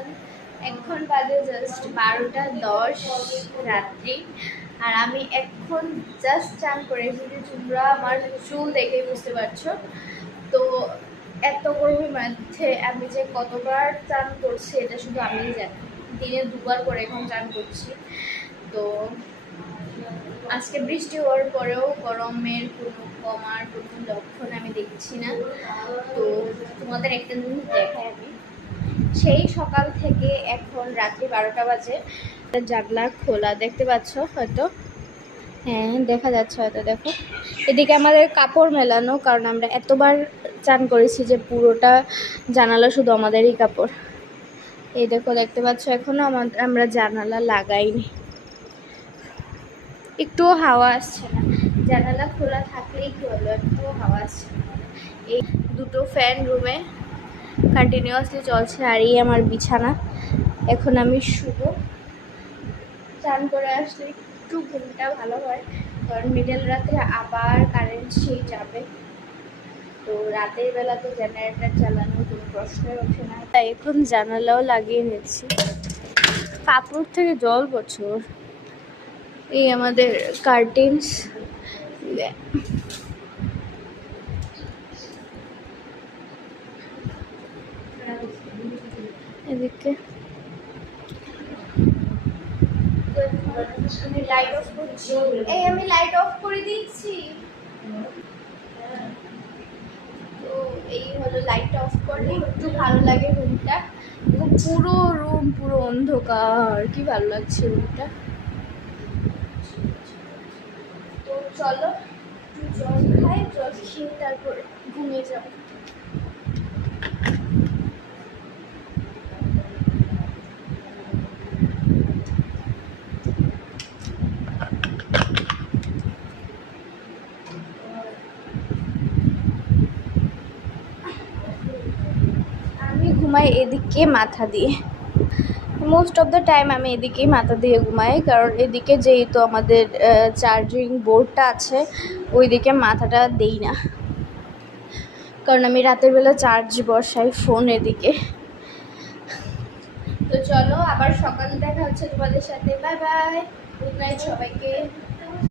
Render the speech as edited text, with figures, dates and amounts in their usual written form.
সকাল, এখন বাজে জাস্ট 12টা 10 রাত্রি। আর আমি এখন জাস্ট চান করে এসেছি। তোমরা আমার চুল দেখেই বুঝতে পারছো। তো এত গরমের মধ্যে আমি যে কতবার চান করছি এটা শুধু আমিই জানি। দিনে 2বার করে এখন চান করছি। তো আজকে বৃষ্টি হওয়ার পরেও গরমের কোনো কমার কোনো লক্ষণ আমি দেখছি না। তো তোমাদের একটা জিনিস দেখাই আমি, সেই সকাল থেকে এখন রাত্রি 12টা বাজে, জানলা খোলা দেখতে পাচ্ছ হয়তো, হ্যাঁ দেখা যাচ্ছে হয়তো। দেখো এদিকে আমাদের কাপড় মেলানো, কারণ আমরা এতবার চান করেছি যে পুরোটা জানালা শুধু আমাদেরই কাপড়। এই দেখো দেখতে পাচ্ছ এখনো আমরা জানালা লাগাইনি, একটুও হাওয়া আসছে না। জানালা খোলা থাকলেই কি হলো, একটুও হাওয়া আসছে না। এই দুটো ফ্যান রুমে কন্টিনিউয়াসলি চলছে, আর এই আমার বিছানা। এখন আমি শুবো। চান করে আসলে একটু ঘুমটা ভালো হয়, কারণ মিডল রাতে আবার কারেন্ট সেই যাবে। তো রাতের বেলা তো জেনারেটর চালানোর কোনো প্রশ্নই ওঠে না, তাই এখন জানালাও লাগিয়ে নিচ্ছি। কাপড় থেকে জল পড়ছে। এই আমাদের কার্টেন্স, এদিকে লাইট অফ করছি। এই আমি লাইট অফ করে দিচ্ছি। তো এই হলো, লাইট অফ করলে একটু ভালো লাগে রুমটা। পুরো রুম পুরো অন্ধকার, কি ভালো লাগছে রুমটা। তো চলো একটু জল খাই, জল খেয়ে তারপরে ঘুমিয়ে যাবো। আমি ঘুমাই এদিকে মাথা দিয়ে, মোস্ট অফ দ্য টাইম আমি এদিকেই মাথা দিয়ে ঘুমাই, কারণ এদিকে যেহেতু আমাদের চার্জিং বোর্ডটা আছে, ওই দিকে মাথাটা দেই না, কারণ আমি রাতের বেলা চার্জ বসাই ফোন এদিকে। তো চলো আবার সকালে দেখা হচ্ছে তোমাদের সাথে। বাই বাই, গুড নাইট সবাইকে।